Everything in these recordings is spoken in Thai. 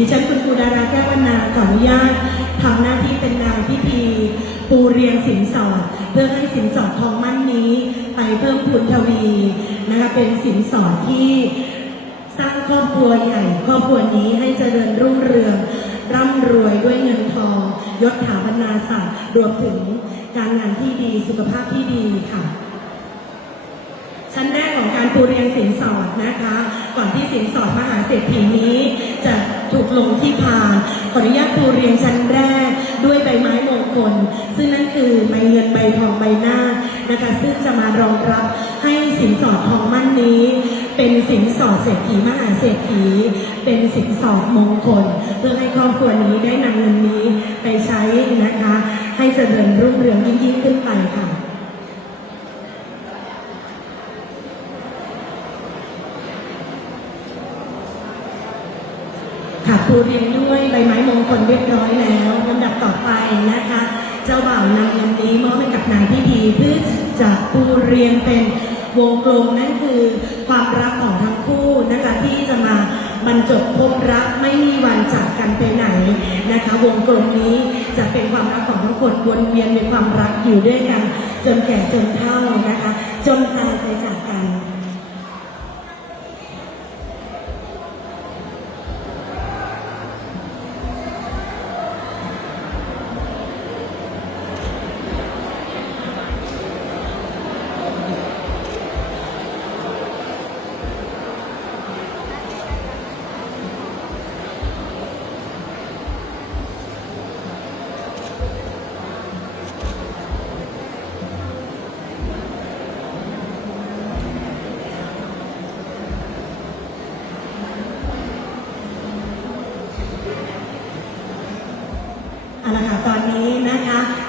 ดิฉันคุณครูดาราแก้ววรรณาขออนุญาตทำหน้าที่เป็นนายพิธีปูเรียงสินสอด เพื่อให้สินสอดทองมั่นนี้ ไปเพิ่มพูนทวีนะคะเป็นสินสอดที่สร้างครอบครัวใหญ่ครอบครัวนี้ให้เจริญรุ่งเรืองร่ำรวยด้วยเงินทอง ยศถาบรรณาศักดิ์รวมถึงการงานที่ดีสุขภาพที่ดีค่ะ ชั้นแรกของการปูเรียนสินสอดนะคะ ก่อนที่สินสอดมหาเศรษฐีนี้ ถูกลงที่พาน ขออนุญาตปูเรียนชั้นแรก ด้วยใบไม้มงคล ซึ่งนั่นคือใบเงินใบทองใบหน้านะคะ ซึ่งจะมารองรับให้สินสอดทองมั่นนี้ เป็นสินสอดเศรษฐีมหาเศรษฐี เป็นสินสอดมงคล เพื่อให้ครอบครัวนี้ได้นำเงินนี้ไปใช้นะคะ ให้เจริญรุ่งเรืองยิ่งขึ้นไปค่ะ ค่ะครูเรียนด้วยใบไม้มงคลเรียบร้อยแล้วลำดับต่อไปนะคะ เจ้าบ่าวนำเงินนี้มอบให้กับนายพิธีเพื่อจะปูเรียนเป็นวงกลมนั่นคือความรักของทั้งคู่นะคะที่จะมาบรรจบพบรักไม่มีวันจากกันไปไหนนะคะ วงกลมนี้จะเป็นความรักของทั้งคนวนเวียนเป็นความรักอยู่ด้วยกัน จนแก่จนเฒ่านะคะ จนตายไปจากกัน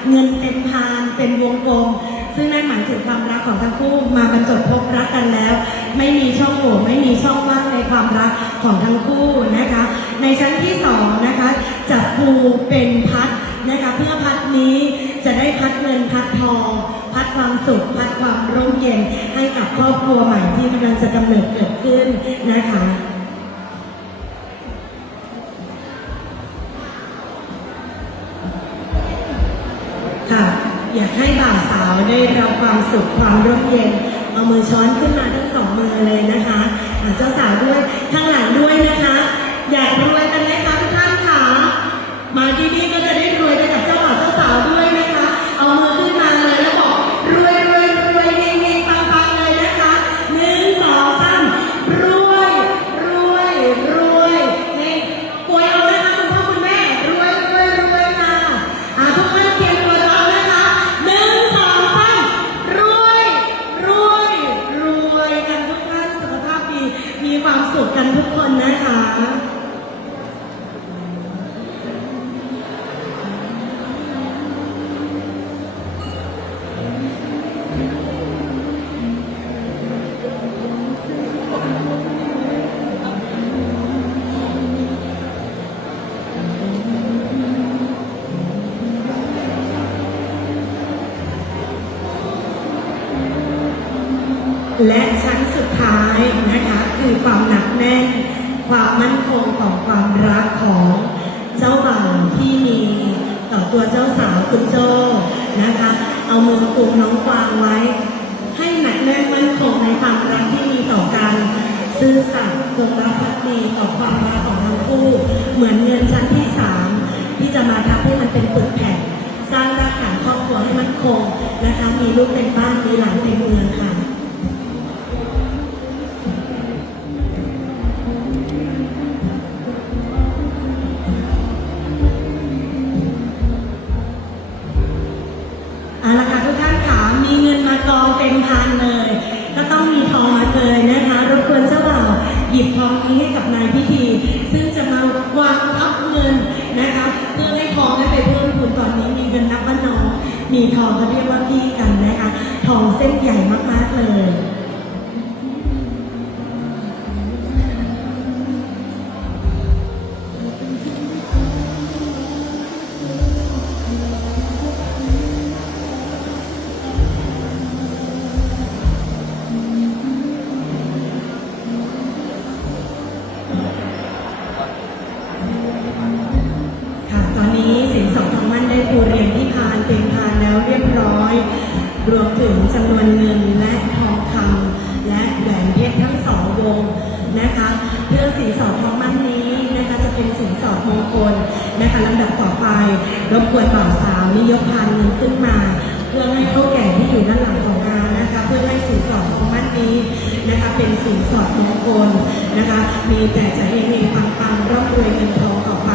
เงินเต็มพานเป็นวงกลม ซึ่งนั่นหมายถึงความรักของทั้งคู่มาบรรจบพบรักกันแล้ว ไม่มีช่องโหว่ไม่มีช่องว่างในความรักของทั้งคู่นะคะ ในชั้นที่สองนะคะจะปูเป็นพัดนะคะเพื่อพัดนี้จะได้พัดเงินพัดทอง พัดความสุข พัดความร่มเย็นให้กับครอบครัวใหม่ที่กำลังจะกำเนิดเกิดขึ้นนะคะ ค่ะ อยากให้บ่าวสาวได้รับความสุขความร่มเย็น เอามือช้อนขึ้นมาทั้งสองมือเลยนะคะอ่าเจ้าสาวด้วยข้างหลังด้วยนะคะ สุดท้ายนะคะคือความหนักแน่น ความมั่นคงของความรักของเจ้าบ่าวที่มีต่อตัวเจ้าสาวคุณโจนะคะ เอามือกุมน้องกวางไว้ ให้หนักแน่นมั่นคงในความรักที่มีต่อกัน ซื่อสัตย์จงรักภักดีต่อความรักของทั้งคู่ เหมือนเงินชั้นที่สามที่จะมาทำให้มันเป็นปึกแผ่นสร้างรากฐานครอบครัวให้มั่นคงนะคะมีลูกเป็นบ้านมีหลานเป็นเมืองค่ะ ทองนี้ให้กับนายพิธี ซึ่งจะมาวางทับเงินนะคะเพื่อให้ทองได้ไปเพิ่มพูนตอนนี้มีเงินนับว่าน้องมีทองเขาเรียกว่าพี่กันนะคะทองเส้นใหญ่มากๆเลย ได้ปูเรียงที่พานเต็มพานแล้วเรียบร้อย รวมถึงจำนวนเงินและทองคำและแหวนเพชรทั้งสองวงนะคะเพื่อสินสอดทองมั่นนี้นะคะจะเป็นสินสอดมงคลนะคะลำดับต่อไปรบกวนบ่าวสาวนิยกพานเงินขึ้นมา เพื่อให้เขาแก่ที่อยู่ด้านหลังของงานนะคะ เพื่อให้สินสอดทองมั่นนี้นะคะเป็นสินสอดมงคลนะคะ มีแต่จะเฮงๆปังๆร่ำรวยเงินทองต่อไป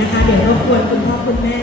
นะคะ เดี๋ยวรบกวนคุณพ่อคุณแม่